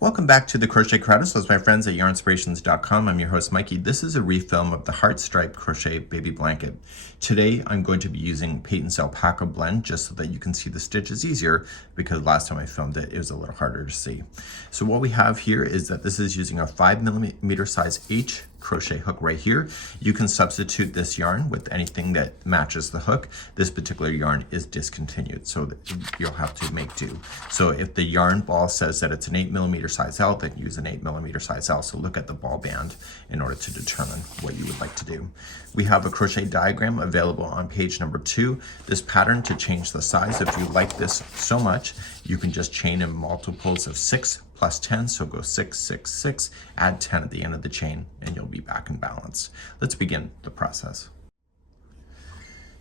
Welcome back to the Crochet Crowd. As my friends at yarnspirations.com. I'm your host Mikey. This is a refilm of the Heart Stripe Crochet Baby Blanket. Today I'm going to be using Peyton's Alpaca Blend just so that you can see the stitches easier, because last time I filmed it, it was a little harder to see. So what we have here is that this is using a 5mm size H crochet hook right here. You can substitute this yarn with anything that matches the hook. This particular yarn is discontinued, so that you'll have to make do. So if the yarn ball says that it's an 8mm size L, then use an 8mm size L. So look at the ball band in order to determine what you would like to do. We have a crochet diagram available on page number 2. This pattern to change the size, if you like this so much, you can just chain in multiples of 6 plus 10, so go 6, 6, 6, add 10 at the end of the chain, and you'll be back in balance. Let's begin the process.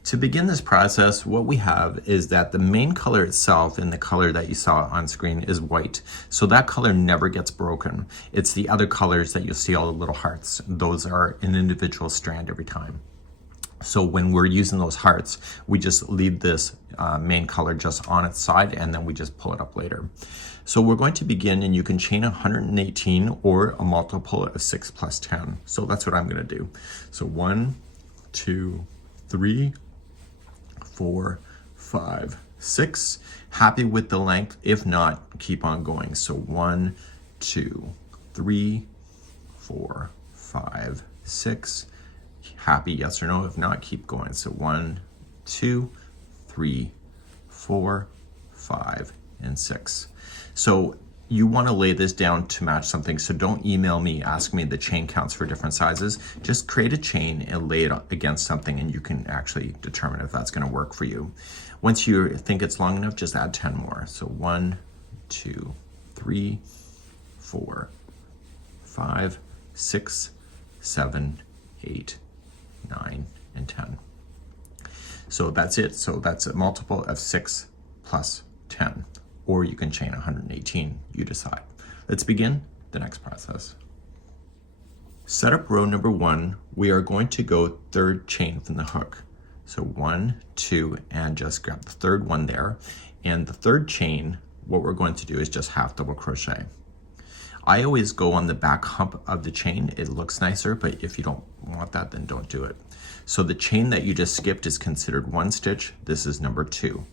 To begin this process, what we have is that the main color itself, in the color that you saw on screen, is white. So that color never gets broken. It's the other colors that you'll see, all the little hearts. Those are an individual strand every time. So when we're using those hearts, we just leave this main color just on its side, and then we just pull it up later. So we're going to begin, and you can chain 118 or a multiple of 6 plus 10. So that's what I'm going to do. So 1, 2, 3, 4, 5, 6. Happy with the length? If not, keep on going. So 1, 2, 3, 4, 5, 6. Happy, yes or no? If not, keep going. So 1, 2, 3, 4, 5, and 6. So you want to lay this down to match something. So don't email me, ask me the chain counts for different sizes. Just create a chain and lay it against something, and you can actually determine if that's going to work for you. Once you think it's long enough, just add 10 more. So 1, 2, 3, 4, 5, 6, 7, 8, 9, and 10. So that's it. So that's a multiple of 6 plus 10. Or you can chain 118, you decide. Let's begin the next process. Set up row number 1. We are going to go third chain from the hook. So 1, 2, and just grab the third one there. And the third chain, what we're going to do is just half double crochet. I always go on the back hump of the chain. It looks nicer, but if you don't want that, then don't do it. So the chain that you just skipped is considered 1 stitch. This is number 2,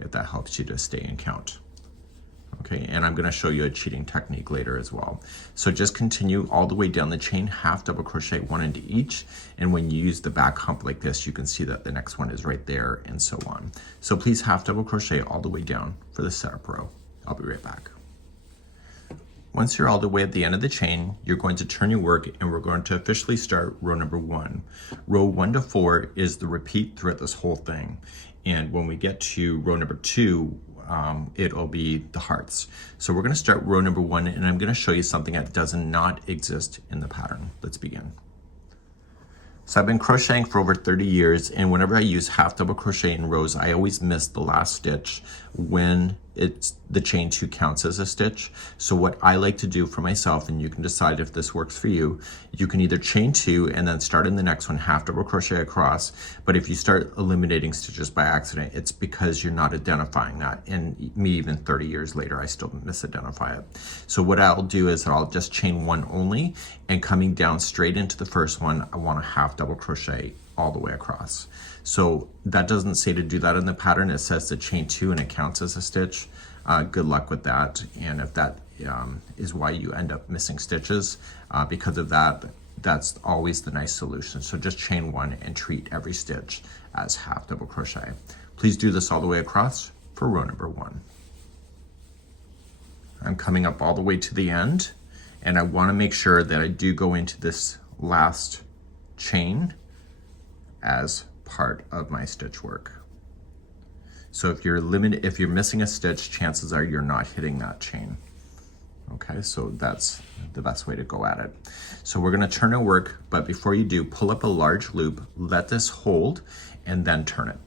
if that helps you to stay in count. Okay, and I'm going to show you a cheating technique later as well. So just continue all the way down the chain, half double crochet 1 into each, and when you use the back hump like this, you can see that the next one is right there, and so on. So please half double crochet all the way down for the setup row. I'll be right back. Once you're all the way at the end of the chain, you're going to turn your work, and we're going to officially start row number 1. Row 1 to 4 is the repeat throughout this whole thing, and when we get to row number 2, it'll be the hearts. So we're going to start row number 1, and I'm going to show you something that does not exist in the pattern. Let's begin. So I've been crocheting for over 30 years, and whenever I use half double crochet in rows, I always miss the last stitch when the chain 2 counts as a stitch. So what I like to do for myself, and you can decide if this works for you, you can either chain 2 and then start in the next one, half double crochet across. But if you start eliminating stitches by accident, it's because you're not identifying that. And me, even 30 years later, I still misidentify it. So what I'll do is I'll just chain 1 only, and coming down straight into the first one, I want to half double crochet all the way across. So that doesn't say to do that in the pattern. It says to chain 2 and it counts as a stitch. Good luck with that. And if that is why you end up missing stitches because of that, that's always the nice solution. So just chain 1 and treat every stitch as half double crochet. Please do this all the way across for row number 1. I'm coming up all the way to the end, and I want to make sure that I do go into this last chain as part of my stitch work. So if you're missing a stitch, chances are you're not hitting that chain. Okay, so that's the best way to go at it. So we're going to turn our work, but before you do, pull up a large loop, let this hold, and then turn it.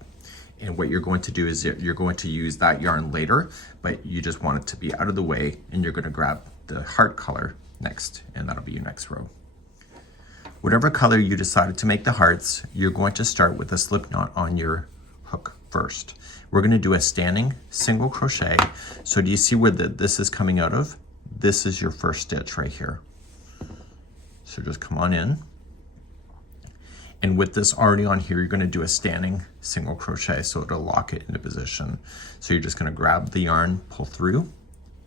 And what you're going to do is you're going to use that yarn later, but you just want it to be out of the way, and you're going to grab the heart color next, and that'll be your next row. Whatever color you decided to make the hearts, you're going to start with a slip knot on your hook first. We're going to do a standing single crochet. So do you see where this is coming out of? this is your first stitch right here. So just come on in. And with this already on here, you're going to do a standing single crochet, so it'll lock it into position. So you're just going to grab the yarn, pull through,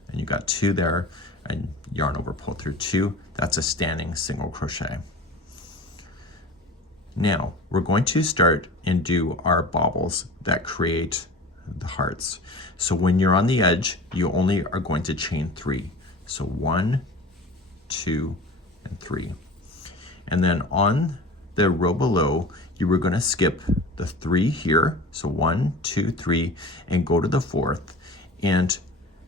and you got 2 there, and yarn over, pull through 2. That's a standing single crochet. Now we're going to start and do our bobbles that create the hearts. So when you're on the edge, you only are going to chain 3. So 1, 2, and 3. And then on the row below, you were going to skip the 3 here. So 1, 2, 3, and go to the 4th. And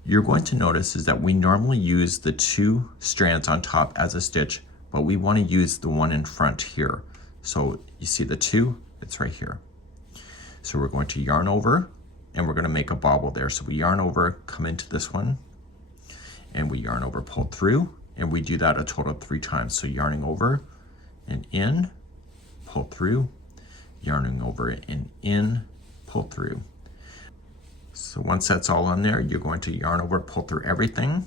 you're going to notice is that we normally use the 2 strands on top as a stitch, but we want to use the one in front here. So you see the 2, it's right here. So we're going to yarn over, and we're going to make a bobble there. So we yarn over, come into this one, and we yarn over, pull through, and we do that a total of 3 times. So yarning over and in, pull through, yarning over and in, pull through. So once that's all on there, you're going to yarn over, pull through everything,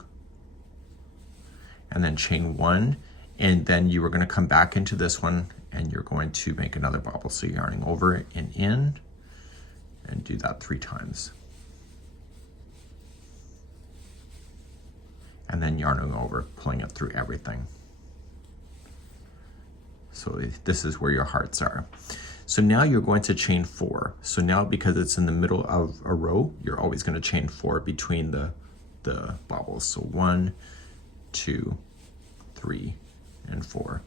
and then chain 1, and then you are going to come back into this one, and you're going to make another bobble. So yarning over and in, and do that 3 times. And then yarning over, pulling it through everything. So this is where your hearts are. So now you're going to chain 4. So now because it's in the middle of a row, you're always going to chain 4 between the bobbles. So 1, 2, 3, and 4.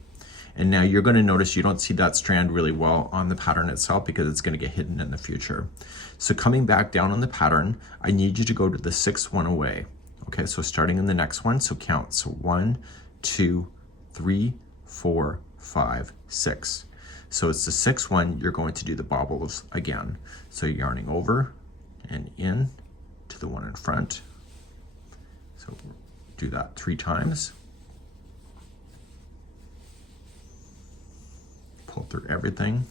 And now you're going to notice you don't see that strand really well on the pattern itself because it's going to get hidden in the future. So coming back down on the pattern, I need you to go to the 6th one away. Okay, so starting in the next one, so count. So 1, 2, 3, 4, 5, 6. So it's the 6th one, you're going to do the bobbles again. So yarning over and in to the one in front. So do that 3 times. Pull through everything.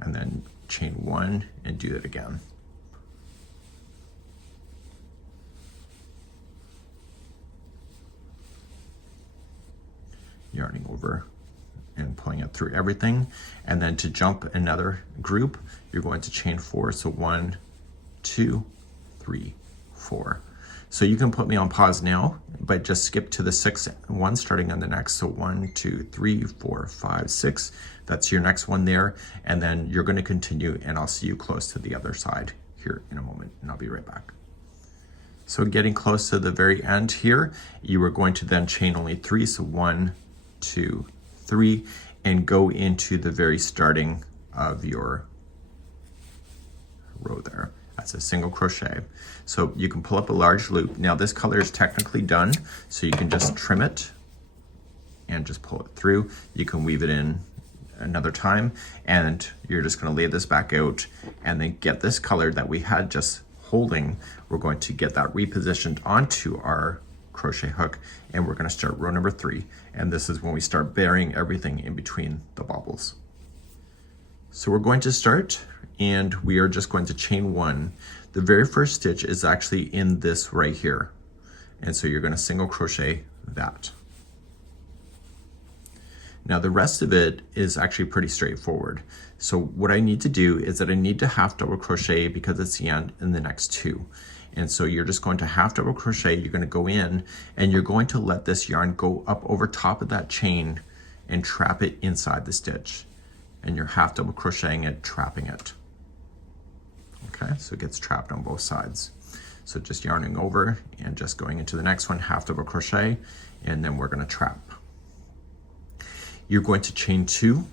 And then chain 1 and do it again. Yarning over and pulling it through everything. And then to jump another group, you're going to chain 4. So 1, 2, 3, 4. So you can put me on pause now, but just skip to the 6th one starting on the next. So 1, 2, 3, 4, 5, 6. That's your next one there. And then you're going to continue, and I'll see you close to the other side here in a moment, and I'll be right back. So getting close to the very end here, you are going to then chain only 3. So 1, 2, 3, and go into the very starting of your row there. That's a single crochet. So you can pull up a large loop. Now this color is technically done, so you can just trim it and just pull it through. You can weave it in another time, and you're just going to lay this back out and then get this color that we had just holding. We're going to get that repositioned onto our crochet hook, and we're going to start row number 3, and this is when we start burying everything in between the bobbles. So we're going to start, and we are just going to chain 1. The very first stitch is actually in this right here, and so you're going to single crochet that. Now the rest of it is actually pretty straightforward. So what I need to do is that I need to half double crochet because it's the end in the next 2. And so you're just going to half double crochet, you're going to go in, and you're going to let this yarn go up over top of that chain and trap it inside the stitch. And you're half double crocheting it, trapping it. Okay, so it gets trapped on both sides. So just yarning over and just going into the next one, half double crochet, and then we're going to trap. You're going to chain 2,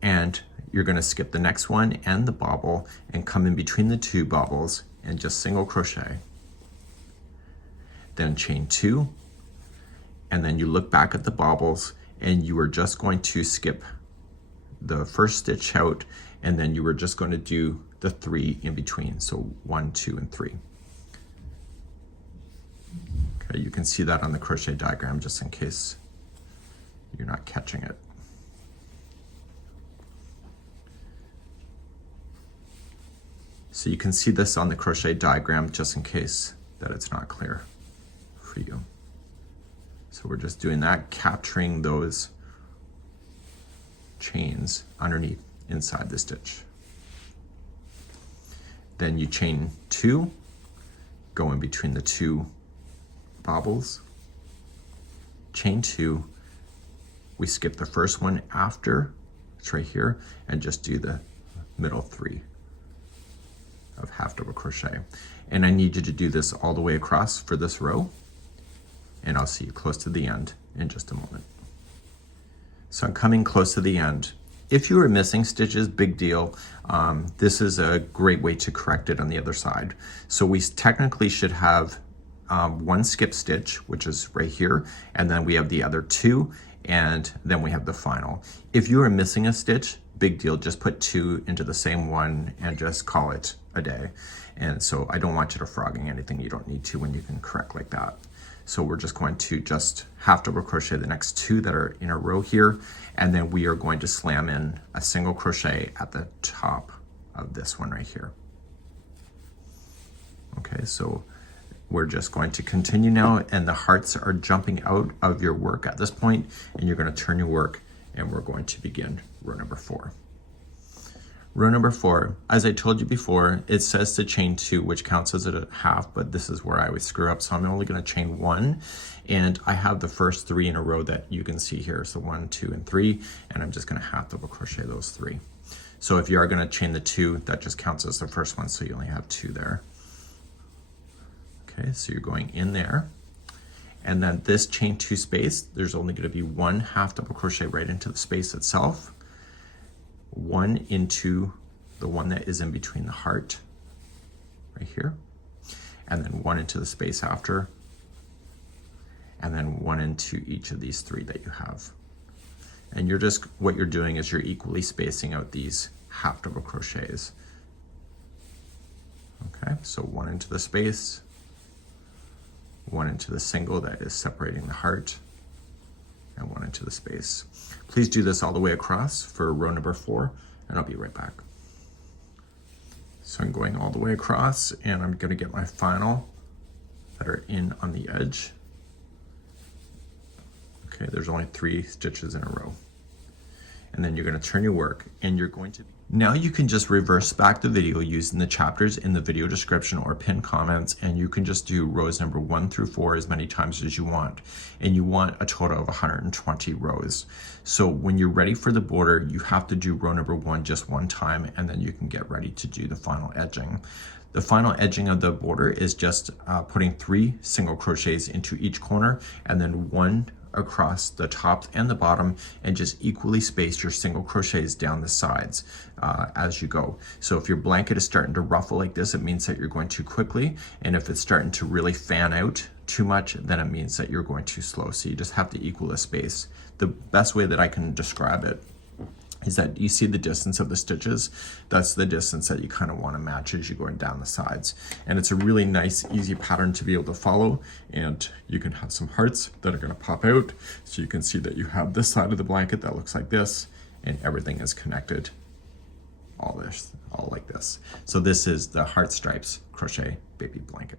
and you're going to skip the next one and the bobble and come in between the 2 bobbles and just single crochet. Then chain 2, and then you look back at the bobbles, and you are just going to skip the first stitch out, and then you were just going to do the 3 in between. So 1, 2, and 3. Okay, you can see that on the crochet diagram just in case you're not catching it. So you can see this on the crochet diagram just in case that it's not clear for you. So we're just doing that, capturing those chains underneath inside the stitch. Then you chain 2, go in between the 2 bobbles, chain 2, we skip the first one after, it's right here, and just do the middle 3 of half double crochet. And I need you to do this all the way across for this row, and I'll see you close to the end in just a moment. So I'm coming close to the end. If you are missing stitches, big deal. This is a great way to correct it on the other side. So we technically should have 1 skip stitch, which is right here, and then we have the other 2, and then we have the final. If you are missing a stitch, big deal, just put 2 into the same one and just call it a day. And so I don't want you to frogging anything you don't need to when you can correct like that. So we're just going to just half double crochet the next 2 that are in a row here, and then we are going to slam in a single crochet at the top of this one right here. Okay, so we're just going to continue now, and the hearts are jumping out of your work at this point, and you're going to turn your work, and we're going to begin row number 4. Row number 4, as I told you before, it says to chain 2, which counts as a half, but this is where I would screw up. So I'm only going to chain 1, and I have the first 3 in a row that you can see here. So 1, 2, and 3, and I'm just going to half double crochet those 3. So if you are going to chain the 2, that just counts as the first one, so you only have 2 there. Okay, so you're going in there, and then this chain 2 space, there's only going to be 1 half double crochet right into the space itself, 1 into the one that is in between the heart right here, and then 1 into the space after, and then 1 into each of these 3 that you have. And you're just, what you're doing is you're equally spacing out these half double crochets. Okay, so 1 into the space, 1 into the single that is separating the heart, and 1 into the space. Please do this all the way across for row number 4, and I'll be right back. So I'm going all the way across, and I'm going to get my final that are in on the edge. Okay, there's only 3 stitches in a row. And then you're going to turn your work, and you're going to... Now you can just reverse back the video using the chapters in the video description or pinned comments, and you can just do rows number 1 through 4 as many times as you want. And you want a total of 120 rows. So when you're ready for the border, you have to do row number 1 just 1 time, and then you can get ready to do the final edging. The final edging of the border is just putting 3 single crochets into each corner, and then 1 across the top and the bottom, and just equally space your single crochets down the sides as you go. So if your blanket is starting to ruffle like this, it means that you're going too quickly, and if it's starting to really fan out too much, then it means that you're going too slow. So you just have to equal the space. The best way that I can describe it is that you see the distance of the stitches. That's the distance that you kind of want to match as you're going down the sides. And it's a really nice, easy pattern to be able to follow. And you can have some hearts that are going to pop out. So you can see that you have this side of the blanket that looks like this, and everything is connected all like this. So this is the Heart Stripes Crochet Baby Blanket.